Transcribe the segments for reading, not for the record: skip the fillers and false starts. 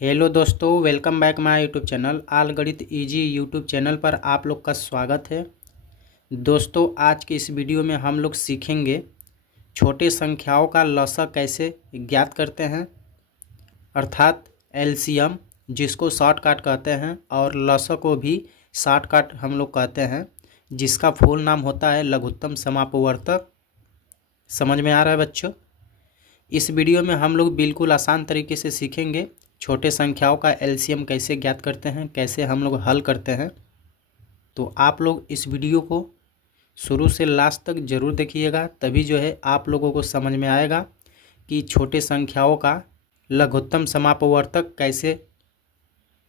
Hello दोस्तों, welcome back my YouTube channel आल गणित easy YouTube channel पर आप लोग का स्वागत है। दोस्तों, आज के इस वीडियो में हम लोग सीखेंगे छोटे संख्याओं का लसा कैसे ज्ञात करते हैं, अर्थात एलसीएम जिसको शॉर्टकट कहते हैं और लसा को भी शॉर्टकट हम लोग कहते हैं, जिसका फुल नाम होता है लघुत्तम समापवर्तक। समझ में आ रहा है बच्चों? इस वीडियो में हम लोग बिल्कुल आसान तरीके से सीखेंगे छोटे संख्याओं का एलसीएम कैसे ज्ञात करते हैं, कैसे हम लोग हल करते हैं। तो आप लोग इस वीडियो को शुरू से लास्ट तक ज़रूर देखिएगा, तभी जो है आप लोगों को समझ में आएगा कि छोटे संख्याओं का लघुत्तम समापवर्तक कैसे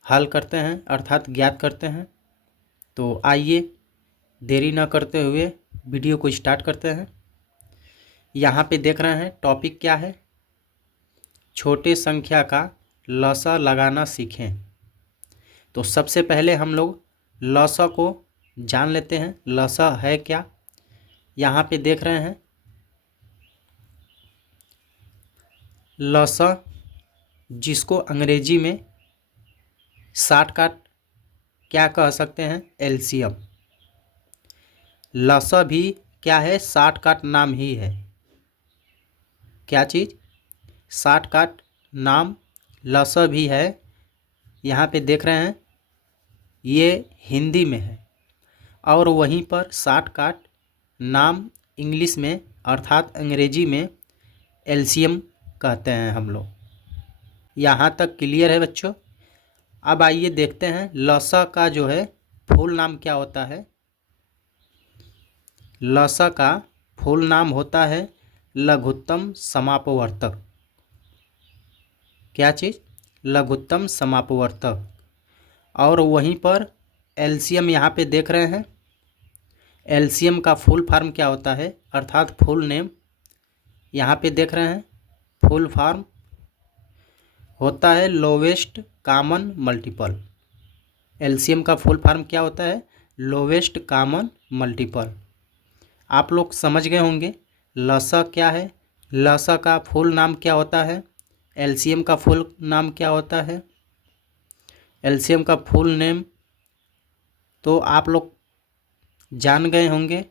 हल करते हैं, अर्थात ज्ञात करते हैं। तो आइए देरी न करते हुए वीडियो को स्टार्ट करते हैं। यहाँ पे देख रहे हैं टॉपिक क्या है, छोटे संख्या का लसा लगाना सीखें। तो सबसे पहले हम लोग लसा को जान लेते हैं, लसा है क्या। यहाँ पे देख रहे हैं लसा, जिसको अंग्रेजी में शॉर्टकट क्या कह सकते हैं, एलसीएम। लसा भी क्या है, शॉर्टकट नाम ही है। क्या चीज़? शॉर्टकट नाम लसा भी है। यहाँ पे देख रहे हैं ये हिंदी में है, और वहीं पर शॉर्टकट नाम इंग्लिश में अर्थात अंग्रेजी में एलसीएम कहते हैं हम लोग। यहाँ तक क्लियर है बच्चों? अब आइए देखते हैं लसा का जो है फुल नाम क्या होता है। लसा का फुल नाम होता है लघुत्तम समापवर्तक। क्या चीज़? लघुत्तम समापवर्तक। और वहीं पर एलसीएम यहाँ पे देख रहे हैं, एलसीएम का फुल फॉर्म क्या होता है, अर्थात फुल नेम। यहाँ पे देख रहे हैं फुल फॉर्म होता है लोवेस्ट कॉमन मल्टीपल। एलसीएम का फुल फॉर्म क्या होता है, लोवेस्ट कॉमन मल्टीपल। आप लोग समझ गए होंगे लसा क्या है, लसा का फुल नाम क्या होता है, एलसीएम का फुल नाम क्या होता है। एलसीएम का फुल नेम तो आप लोग जान गए होंगे,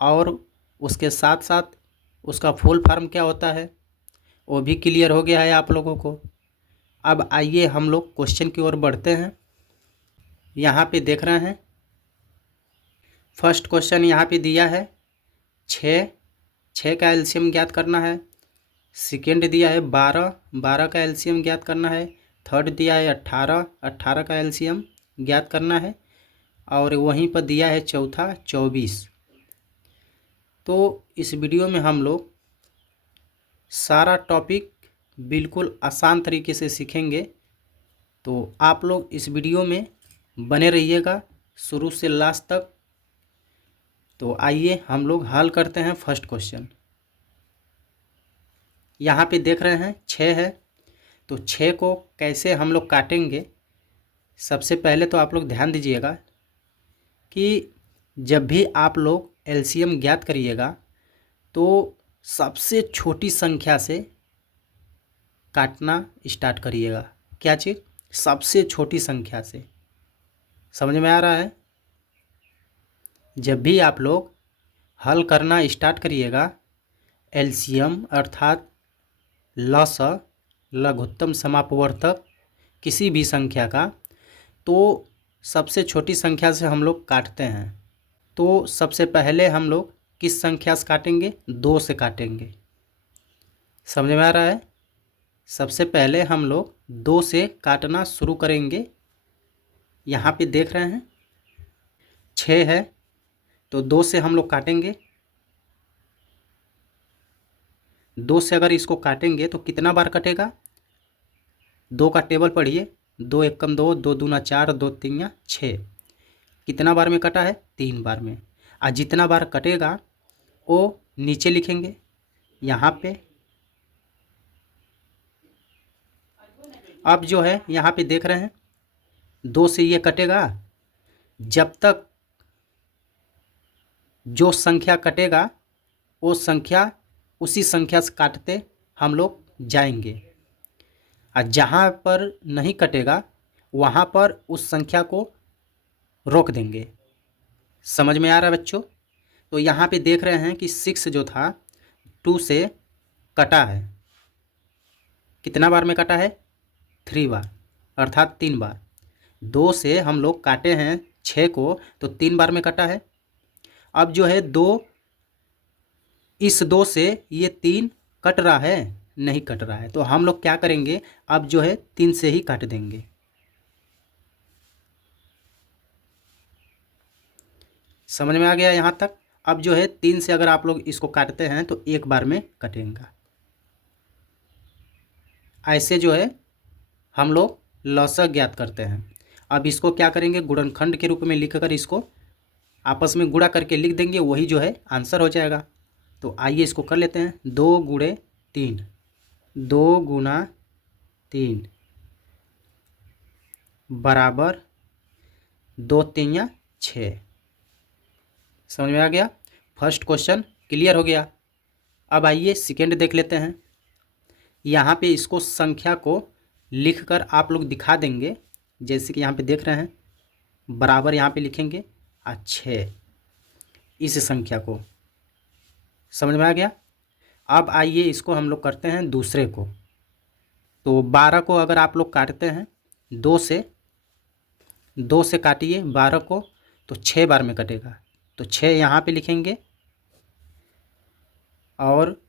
और उसके साथ साथ उसका फुल फॉर्म क्या होता है वो भी क्लियर हो गया है आप लोगों को। अब आइए हम लोग क्वेश्चन की ओर बढ़ते हैं। यहाँ पे देख रहे हैं फर्स्ट क्वेश्चन यहाँ पे दिया है 6 का एलसीएम ज्ञात करना है। सेकेंड दिया है 12 का एलसीएम ज्ञात करना है। थर्ड दिया है 18 का एलसीएम ज्ञात करना है। और वहीं पर दिया है चौथा 24। तो इस वीडियो में हम लोग सारा टॉपिक बिल्कुल आसान तरीके से सीखेंगे। तो आप लोग इस वीडियो में बने रहिएगा शुरू से लास्ट तक। तो आइए हम लोग हल करते हैं फर्स्ट क्वेश्चन। यहाँ पे देख रहे हैं 6 है, तो 6 को कैसे हम लोग काटेंगे। सबसे पहले तो आप लोग ध्यान दीजिएगा कि जब भी आप लोग एलसीएम ज्ञात करिएगा तो सबसे छोटी संख्या से काटना स्टार्ट करिएगा। क्या चीज़? सबसे छोटी संख्या से। समझ में आ रहा है? जब भी आप लोग हल करना स्टार्ट करिएगा एलसीएम अर्थात लसा लघुत्तम समापवर्तक किसी भी संख्या का, तो सबसे छोटी संख्या से हम लोग काटते हैं। तो सबसे पहले हम लोग किस संख्या से काटेंगे? 2 से काटेंगे। समझ में आ रहा है? सबसे पहले हम लोग 2 से काटना शुरू करेंगे। यहाँ पे देख रहे हैं 6 है, तो 2 से हम लोग काटेंगे। 2 से अगर इसको काटेंगे तो कितना बार कटेगा? 2 का टेबल पढ़िए, 2 एकम 2, 2 दूना 4, 2 तीन 6। कितना बार में कटा है? 3 बार में। और जितना बार कटेगा वो नीचे लिखेंगे यहाँ पे। अब जो है यहाँ पे देख रहे हैं 2 से ये कटेगा, जब तक जो संख्या कटेगा वो संख्या उसी संख्या से काटते हम लोग जाएंगे। और जहाँ पर नहीं कटेगा वहाँ पर उस संख्या को रोक देंगे। समझ में आ रहा है बच्चों? तो यहाँ पे देख रहे हैं कि 6 जो था 2 से कटा है। कितना बार में कटा है? 3 बार, अर्थात 3 बार। 2 से हम लोग काटे हैं 6 को, तो 3 बार में कटा है। अब जो है 2, इस 2 से ये 3 कट रहा है? नहीं कट रहा है। तो हम लोग क्या करेंगे, अब जो है 3 से ही काट देंगे। समझ में आ गया यहाँ तक? अब जो है 3 से अगर आप लोग इसको काटते हैं तो 1 बार में कटेगा। ऐसे जो है हम लोग लॉसक ज्ञात करते हैं। अब इसको क्या करेंगे, गुणनखंड के रूप में लिखकर इसको आपस में गुणा करके लिख देंगे, वही जो है आंसर हो जाएगा। तो आइए इसको कर लेते हैं। 2 गुणे 3, 2 गुना 3 बराबर 2 3 6। समझ में आ गया? फर्स्ट क्वेश्चन क्लियर हो गया। अब आइए सेकेंड देख लेते हैं। यहाँ पे इसको संख्या को लिखकर आप लोग दिखा देंगे, जैसे कि यहाँ पे देख रहे हैं, बराबर यहाँ पे लिखेंगे 6 इस संख्या को। समझ में आ गया? अब आइए इसको हम लोग करते हैं दूसरे को। तो 12 को अगर आप लोग काटते हैं 2 से काटिए 12 को, तो 6 बार में कटेगा। तो 6 यहाँ पे लिखेंगे, और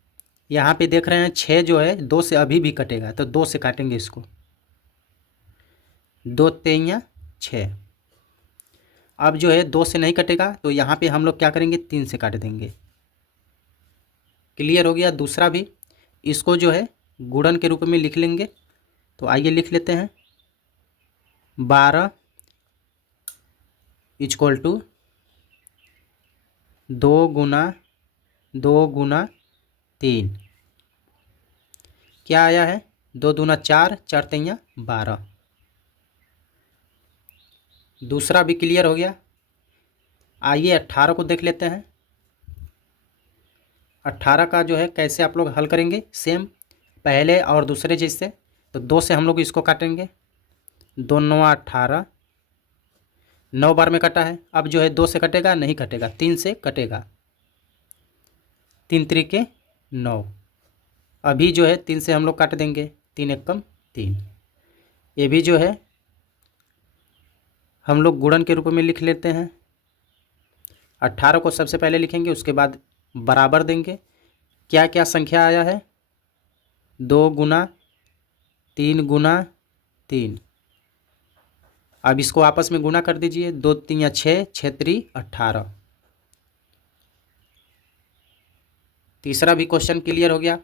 यहाँ पे देख रहे हैं 6 जो है 2 से अभी भी कटेगा, तो 2 से काटेंगे इसको। 2 3 6। अब जो है 2 से नहीं कटेगा, तो यहाँ पे हम लोग क्या करेंगे, 3 से काट देंगे। क्लियर हो गया? दूसरा भी इसको जो है गुणन के रूप में लिख लेंगे। तो आइए लिख लेते हैं। 12 इक्वल टू 2 गुना 3। क्या आया है? 2 दूना 4, 4 3 12। दूसरा भी क्लियर हो गया। आइए 18 को देख लेते हैं। 18 का जो है कैसे आप लोग हल करेंगे, सेम पहले और दूसरे जैसे। तो 2 से हम लोग इसको काटेंगे। 2 9 18, 9 बार में कटा है। अब जो है 2 से कटेगा? नहीं कटेगा, 3 से कटेगा। 3 त्रिके 9। अभी जो है 3 से हम लोग काट देंगे। 3 एकम 3। ये भी जो है हम लोग गुणन के रूप में लिख लेते हैं। 18 को सबसे पहले लिखेंगे, उसके बाद बराबर देंगे। क्या क्या संख्या आया है? 2 गुना 3 अब इसको आपस में गुना कर दीजिए। 2 3 6, 6 3 18। तीसरा भी क्वेश्चन क्लियर हो गया।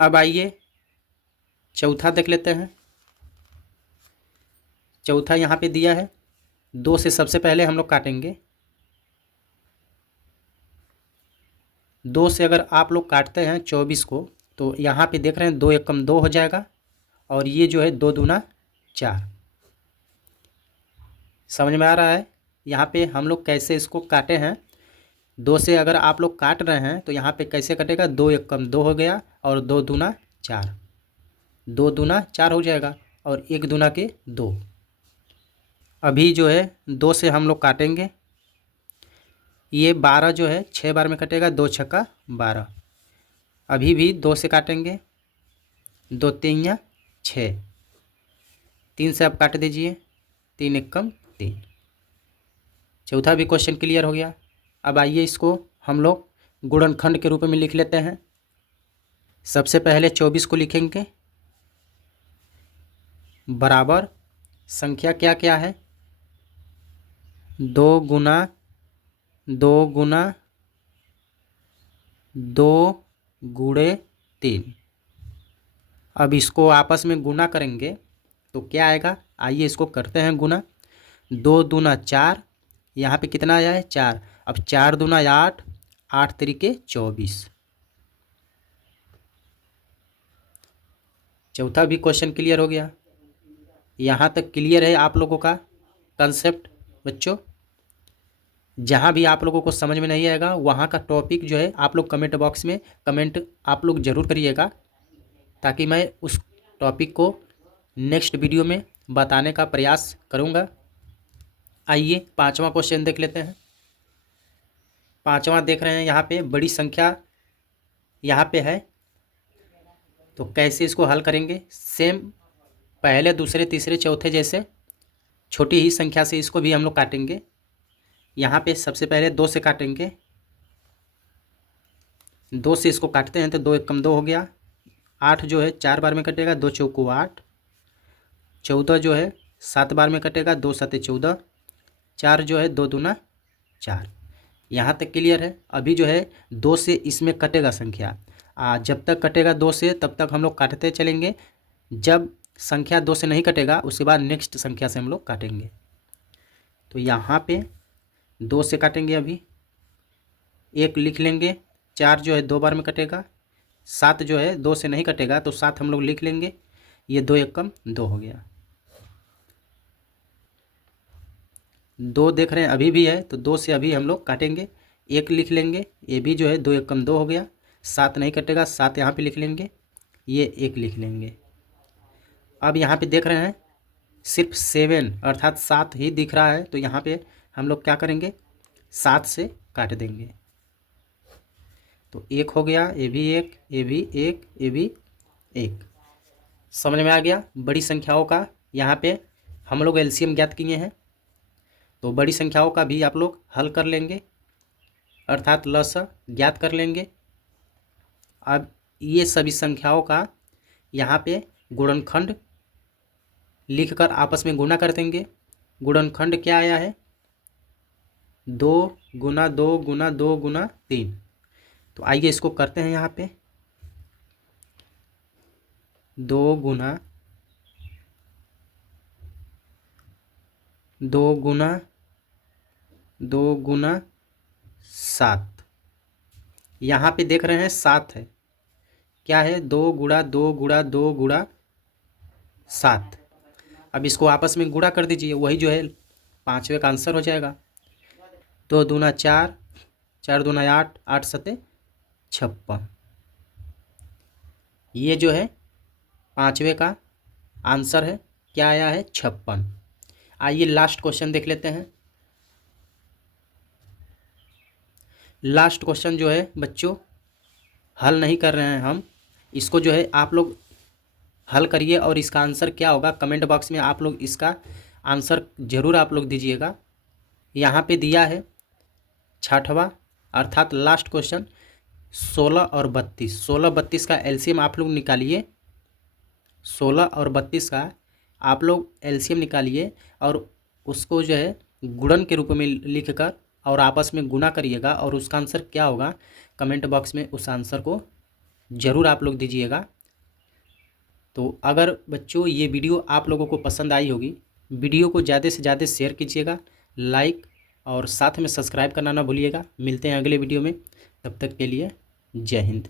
अब आइए चौथा देख लेते हैं। चौथा यहाँ पे दिया है। 2 से सबसे पहले हम लोग काटेंगे। 2 से अगर आप लोग काटते हैं 24 को, तो यहाँ पे देख रहे हैं 2 एकम 2 हो जाएगा, और ये जो है 2 दूना 4। समझ में आ रहा है? यहाँ पे हम लोग कैसे इसको काटे हैं। 2 से अगर आप लोग काट रहे हैं तो यहाँ पे कैसे कटेगा, 2 एकम 2 हो गया, और 2 दूना 4, 2 दूना 4 हो जाएगा, और 1 दूना के 2। अभी जो है 2 से हम लोग काटेंगे। ये 12 जो है 6 बार में कटेगा। 2 छक्का 12। अभी भी 2 से काटेंगे। 2 3 6। 3 से आप काट दीजिए। 3 एकम 3। चौथा भी क्वेश्चन क्लियर हो गया। अब आइए इसको हम लोग गुणनखंड के रूप में लिख लेते हैं। सबसे पहले 24 को लिखेंगे, बराबर संख्या क्या क्या है, 2 गुना 2 गुणे 3। अब इसको आपस में गुना करेंगे तो क्या आएगा, आइए इसको करते हैं गुना। 2 दूना 4, यहाँ पे कितना आया है 4। अब 4 दूना 8, 8 तरीके 24। चौथा भी क्वेश्चन क्लियर हो गया। यहाँ तक क्लियर है आप लोगों का कंसेप्ट बच्चों? जहाँ भी आप लोगों को समझ में नहीं आएगा वहाँ का टॉपिक जो है आप लोग कमेंट बॉक्स में कमेंट आप लोग ज़रूर करिएगा। ताकि मैं उस टॉपिक को नेक्स्ट वीडियो में बताने का प्रयास करूँगा। आइए 5वां क्वेश्चन देख लेते हैं। 5वां देख रहे हैं यहाँ पे बड़ी संख्या यहाँ पे है, तो कैसे इसको हल करेंगे। सेम पहले दूसरे तीसरे चौथे जैसे छोटी ही संख्या से इसको भी हम लोग काटेंगे। यहाँ पे सबसे पहले 2 से काटेंगे। 2 से इसको काटते हैं तो 2 एक कम 2 हो गया। 8 जो है 4 बार में कटेगा, 2 चौको 8। 14 जो है 7 बार में कटेगा, 2 7 14। 4 जो है 2 दूना 4। यहाँ तक क्लियर है। अभी जो है 2 से इसमें कटेगा संख्या, जब तक कटेगा 2 से तब तक हम लोग काटते चलेंगे। जब संख्या 2 से नहीं कटेगा उसके बाद नेक्स्ट संख्या से हम लोग काटेंगे। तो यहाँ पे 2 से काटेंगे, अभी 1 लिख लेंगे। 4 जो है 2 बार में कटेगा। 7 जो है 2 से नहीं कटेगा तो 7 हम लोग लिख लेंगे। ये 2 एक कम 2 हो गया। 2 देख रहे हैं अभी भी है, तो 2 से अभी हम लोग काटेंगे। 1 लिख लेंगे, ये भी जो है 2 एक कम 2 हो गया। 7 नहीं कटेगा, 7 यहाँ पे लिख लेंगे, ये 1 लिख लेंगे। अब यहाँ पे देख रहे हैं सिर्फ 7 अर्थात 7 ही दिख रहा है, तो यहाँ पे हम लोग क्या करेंगे, 7 से काट देंगे। तो 1 हो गया, ये भी 1, ये भी 1, ये भी 1। समझ में आ गया। बड़ी संख्याओं का यहाँ पे हम लोग एलसीएम ज्ञात किए हैं, तो बड़ी संख्याओं का भी आप लोग हल कर लेंगे अर्थात लसा ज्ञात कर लेंगे। अब ये सभी संख्याओं का यहाँ पे गुणनखंड लिखकर आपस में गुणा कर देंगे। गुणनखंड क्या आया है, 2 गुना 2 गुना 2 गुना 3। तो आइए इसको करते हैं। यहाँ पे 2 गुना 2 गुना 2 गुना 7। यहाँ पे देख रहे हैं 7 है, क्या है, 2 गुणा 2 गुणा 2 गुणा 7। अब इसको आपस में गुणा कर दीजिए, वही जो है 5वें का आंसर हो जाएगा। 2 दूना 4, 4 दूना 8, 8 सते 56। ये जो है 5वें का आंसर है, क्या आया है, 56। आइए लास्ट क्वेश्चन देख लेते हैं। लास्ट क्वेश्चन जो है बच्चों हल नहीं कर रहे हैं हम, इसको जो है आप लोग हल करिए और इसका आंसर क्या होगा कमेंट बॉक्स में आप लोग इसका आंसर ज़रूर आप लोग दीजिएगा। यहाँ पे दिया है 6वां अर्थात लास्ट क्वेश्चन 16 और 32। 16 32 का एलसीएम आप लोग निकालिए। 16 और 32 का आप लोग एलसीएम निकालिए और उसको जो है गुणन के रूप में लिखकर और आपस में गुणा करिएगा, और उसका आंसर क्या होगा कमेंट बॉक्स में उस आंसर को ज़रूर आप लोग दीजिएगा। तो अगर बच्चों ये वीडियो आप लोगों को पसंद आई होगी, वीडियो को ज़्यादा से ज़्यादा शेयर कीजिएगा, लाइक और साथ में सब्सक्राइब करना ना भूलिएगा। मिलते हैं अगले वीडियो में, तब तक के लिए जय हिंद।